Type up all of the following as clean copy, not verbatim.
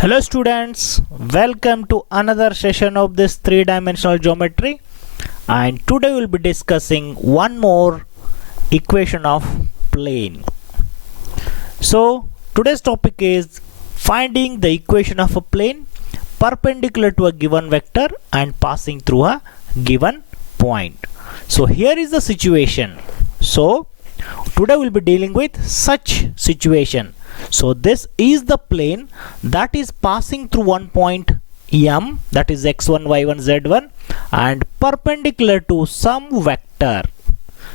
Hello students, welcome to another session of this three-dimensional geometry, and today we'll be discussing one more equation of plane. So today's topic is finding the equation of a plane perpendicular to a given vector and passing through a given point. So here is the situation. So today we'll be dealing with such situation. So this is the plane that is passing through one point M, that is x1, y1, z1, and perpendicular to some vector.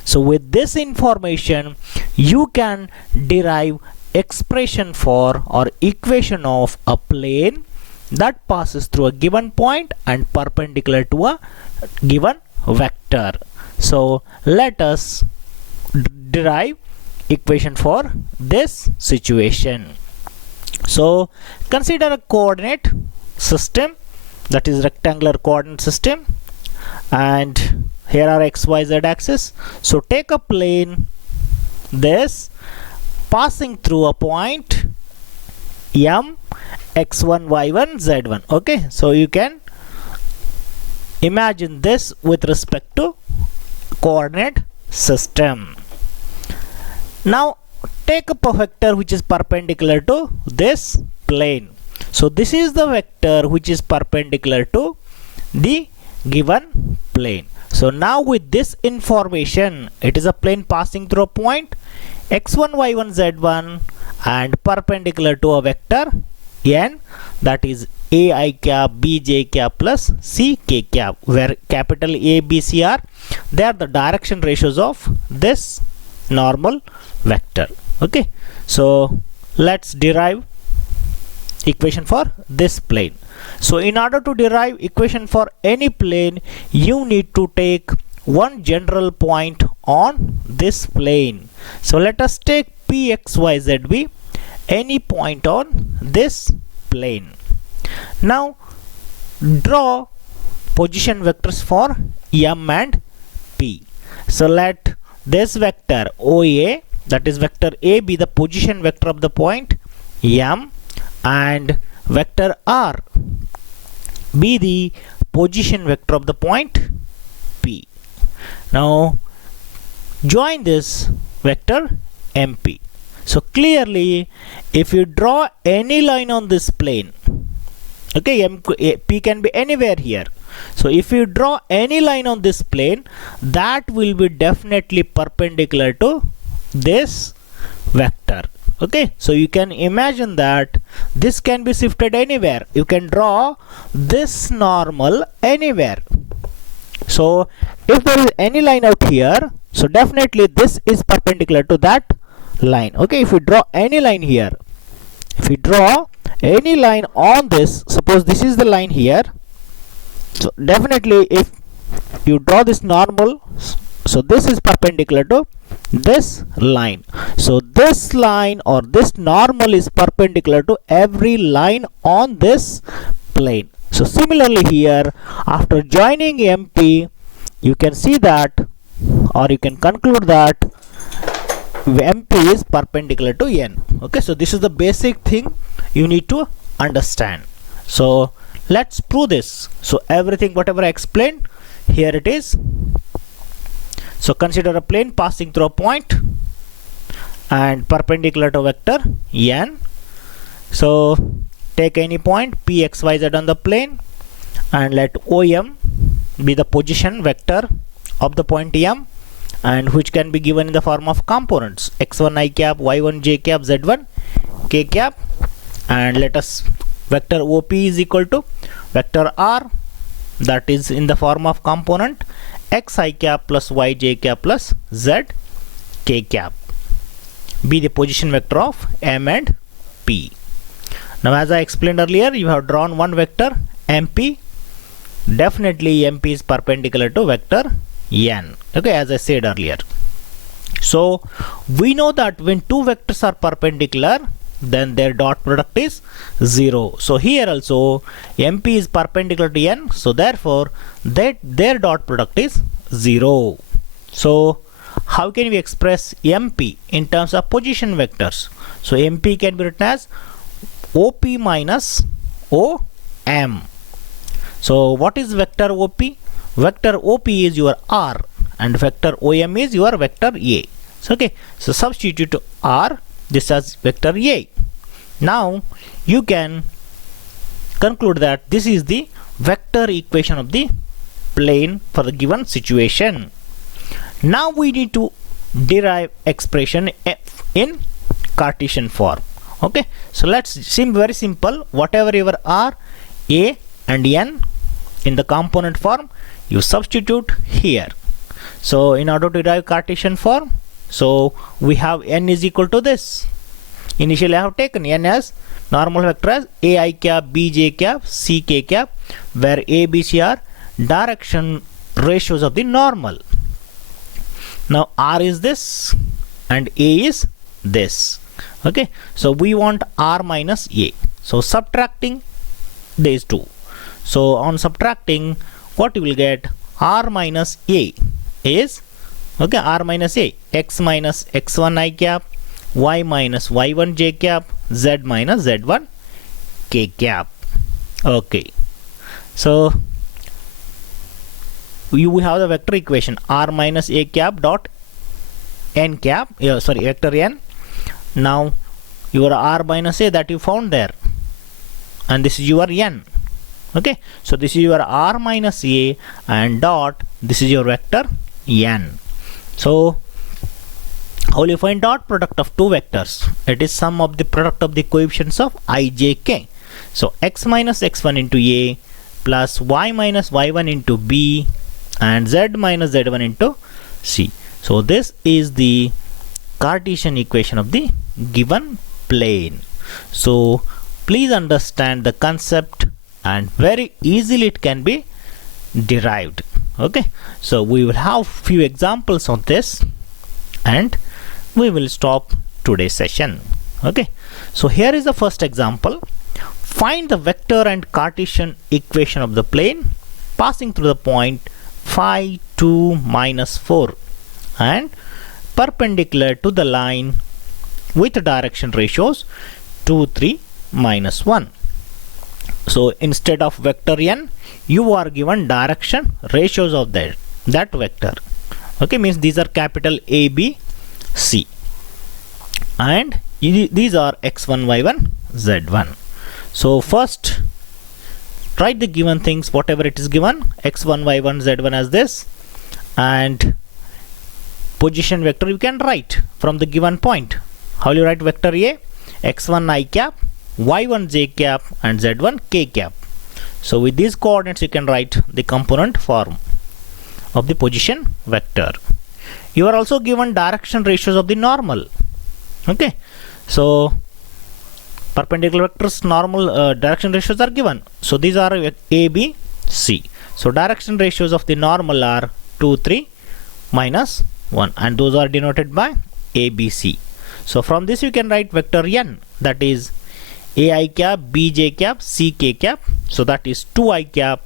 So with this information you can derive expression for or equation of a plane that passes through a given point and perpendicular to a given vector. So let us derive equation for this situation. So consider a coordinate system, that is rectangular coordinate system, and here are x, y, z axis. So take a plane this passing through a point M, x1, y1, z1. Okay, so you can imagine this with respect to coordinate system. Now take up a vector which is perpendicular to this plane. So this is the vector which is perpendicular to the given plane. So now with this information, it is a plane passing through a point x1, y1, z1 and perpendicular to a vector n, that is a I cap, b j cap plus c k cap, where capital A, B, C are they are the direction ratios of this normal vector. Okay, so let's derive equation for this plane. So in order to derive equation for any plane, you need to take one general point on this plane. So let us take p, x, y, z be any point on this plane. Now draw position vectors for m and p. So let this vector OA, that is vector A, be the position vector of the point M, and vector R be the position vector of the point P. Now join this vector MP. So clearly if you draw any line on this plane, okay, P can be anywhere here. So if you draw any line on this plane, that will be definitely perpendicular to this vector. Okay, so you can imagine that this can be shifted anywhere. You can draw this normal anywhere. So if there is any line out here, so definitely this is perpendicular to that line. Okay, if you draw any line here, if you draw any line on this, suppose this is the line here, so definitely if you draw this normal, so this is perpendicular to this line. So this line or this normal is perpendicular to every line on this plane. So similarly here, after joining MP, you can see that, or you can conclude that MP is perpendicular to N. Okay, so this is the basic thing you need to understand. So let's prove this. So everything whatever I explained, here it is. So consider a plane passing through a point and perpendicular to vector n. So take any point p, x, y, z on the plane and let OM be the position vector of the point M, and which can be given in the form of components x1 I cap, y1 j cap, z1 k cap, and let us vector OP is equal to vector R, that is in the form of component x I cap plus y j cap plus z k cap, be the position vector of M and P. Now as I explained earlier, you have drawn one vector MP. Definitely MP is perpendicular to vector N. Okay, as I said earlier. So we know that when two vectors are perpendicular, then their dot product is 0. So here also MP is perpendicular to N, so therefore their dot product is 0. So how can we express MP in terms of position vectors? So MP can be written as OP minus OM. So what is vector OP? Vector OP is your R and vector OM is your vector A. So, okay, so substitute R this as vector A. Now you can conclude that this is the vector equation of the plane for the given situation. Now we need to derive expression F in Cartesian form. Okay, so let's very simple. Whatever your R, A and N in the component form, you substitute here. So in order to derive Cartesian form, so we have N is equal to this. Initially I have taken N as normal vector as ai cap, bj cap, ck cap, where a, b, c are direction ratios of the normal. Now R is this and A is this. Okay, so we want R minus A. So subtracting these two. So on subtracting, what you will get? R minus A is, okay, R minus A, x minus x1 I cap, y minus y1 j cap, z minus z1 k cap. Okay, so we have the vector equation R minus A cap dot n cap, vector n. Now your R minus A that you found there, and this is your n. Okay, so this is your R minus A and dot, this is your vector n. So how will you find dot product of two vectors? It is sum of the product of the coefficients of I, j, k. So x minus x1 into A plus y minus y1 into B and z minus z1 into C. So this is the Cartesian equation of the given plane. So please understand the concept and very easily it can be derived. Okay, so we will have few examples of this and we will stop today's session. Okay, so here is the first example. Find the vector and Cartesian equation of the plane passing through the point phi 2 minus 4 and perpendicular to the line with direction ratios 2, 3, minus 1. So instead of vector n, you are given direction ratios of that vector. Okay, means these are capital A, B, C, and these are x1, y1, z1. So first write the given things, whatever it is given, x1, y1, z1 as this, and position vector you can write from the given point. How will you write vector A? x1 I cap, y1 j cap and z1 k cap. So with these coordinates you can write the component form of the position vector. You are also given direction ratios of the normal. Okay, so perpendicular vectors normal direction ratios are given. So these are A, B, C. So direction ratios of the normal are 2, 3, minus 1, and those are denoted by A, B, C. So from this you can write vector n, that is ai cap, bj cap, ck cap. So that is 2i cap,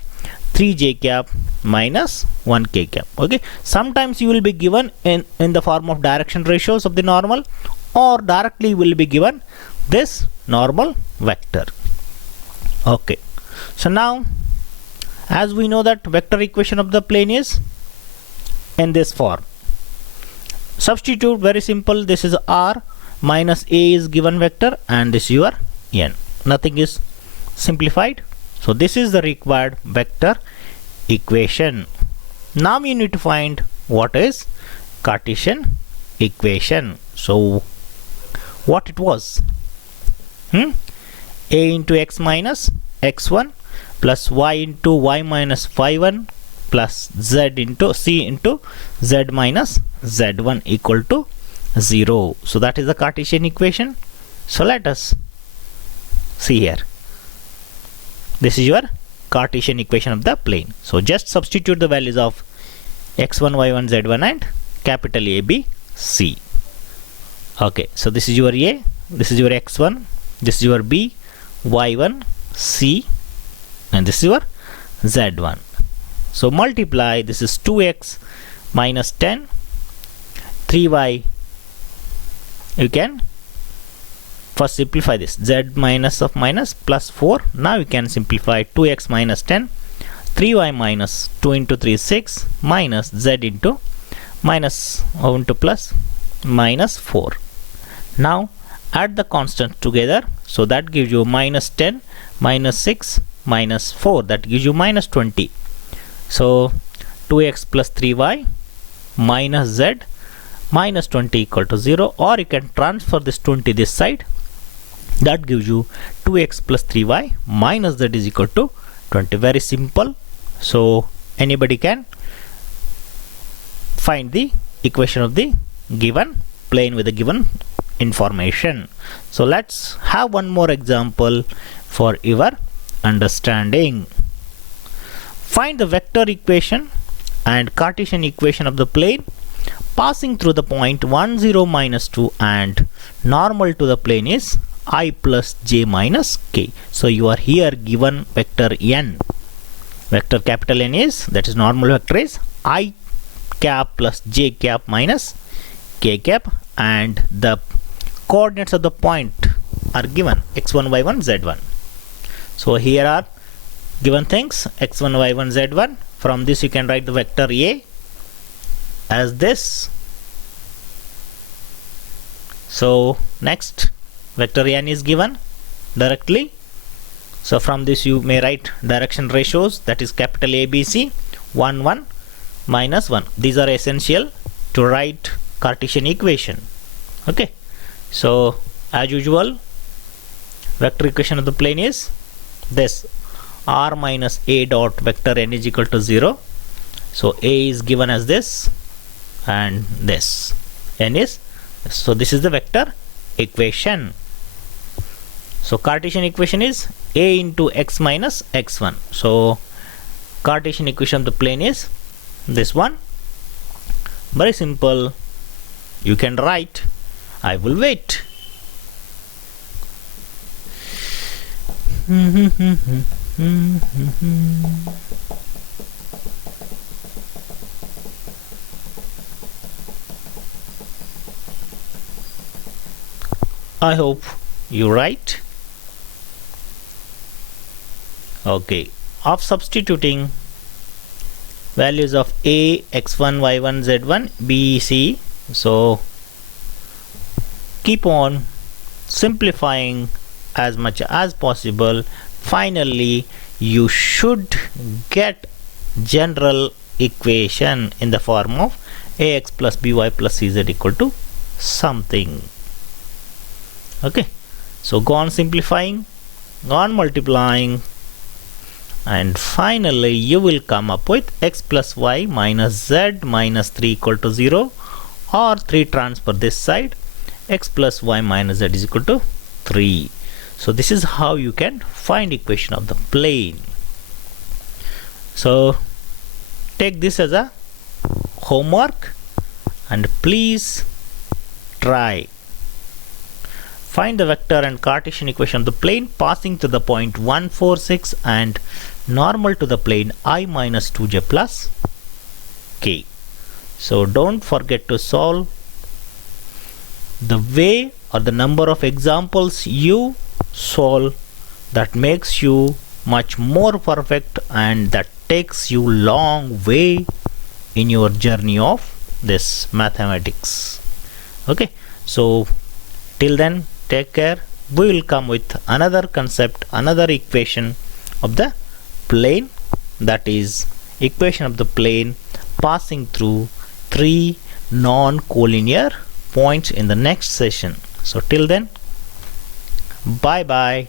3j cap minus 1k cap. Okay, sometimes you will be given in the form of direction ratios of the normal, or directly will be given this normal vector. Okay, so now as we know that vector equation of the plane is in this form, substitute very simple. This is R minus A is given vector and this is your n. Nothing is simplified. So this is the required vector equation. Now you need to find what is Cartesian equation. So what it was? A into x minus x1 plus y into y minus y1 plus z into c into z minus z1 equal to 0. So that is the Cartesian equation. So let us see here. This is your Cartesian equation of the plane. So just substitute the values of x1, y1, z1 and capital A, B, C. Okay, so this is your A, this is your x1, this is your B, y1, C, and this is your z1. So multiply, this is 2x minus 10, 3y, you can first simplify this. Z minus of minus plus 4. Now you can simplify 2x minus 10, 3y minus 2 into 3 is 6, minus z into minus into plus minus 4. Now add the constants together, so that gives you minus 10 minus 6 minus 4, that gives you minus 20. So 2x plus 3y minus z minus 20 equal to 0, or you can transfer this 20 this side, that gives you 2x plus 3y minus z is equal to 20. Very simple. So anybody can find the equation of the given plane with the given information. So let's have one more example for your understanding. Find the vector equation and Cartesian equation of the plane passing through the point 1, 0, minus 2, and normal to the plane is I plus j minus k. So you are here given vector n. Vector capital N is, that is normal vector, is I cap plus j cap minus k cap, and the coordinates of the point are given x1, y1, z1. So here are given things x1, y1, z1. From this you can write the vector a as this. So next vector n is given directly. So from this you may write direction ratios, that is capital ABC, 1, 1, minus 1. These are essential to write Cartesian equation. Okay. So as usual, vector equation of the plane is this: r minus a dot vector n is equal to 0. So a is given as this and this, n is, so this is the vector equation. So Cartesian equation is a into x minus x1. So Cartesian equation of the plane is this one. Very simple. You can write. I will wait. I hope you write. Okay, of substituting values of a, x1, y1, z1, b, c. So keep on simplifying as much as possible. Finally you should get general equation in the form of ax plus by plus cz equal to something. Okay, so go on simplifying, go on multiplying, and finally you will come up with x plus y minus z minus 3 equal to 0, or 3 transfer this side, x plus y minus z is equal to 3. So this is how you can find equation of the plane. So take this as a homework and please try. Find the vector and Cartesian equation of the plane passing to the point 1, 4, 6 and normal to the plane I minus 2j plus k. So don't forget to solve. The way or the number of examples you solve, that makes you much more perfect, and that takes you long way in your journey of this mathematics. Okay, so till then, take care. We will come with another concept, another equation of the plane, that is equation of the plane passing through 3 non-collinear points in the next session. So till then, bye bye.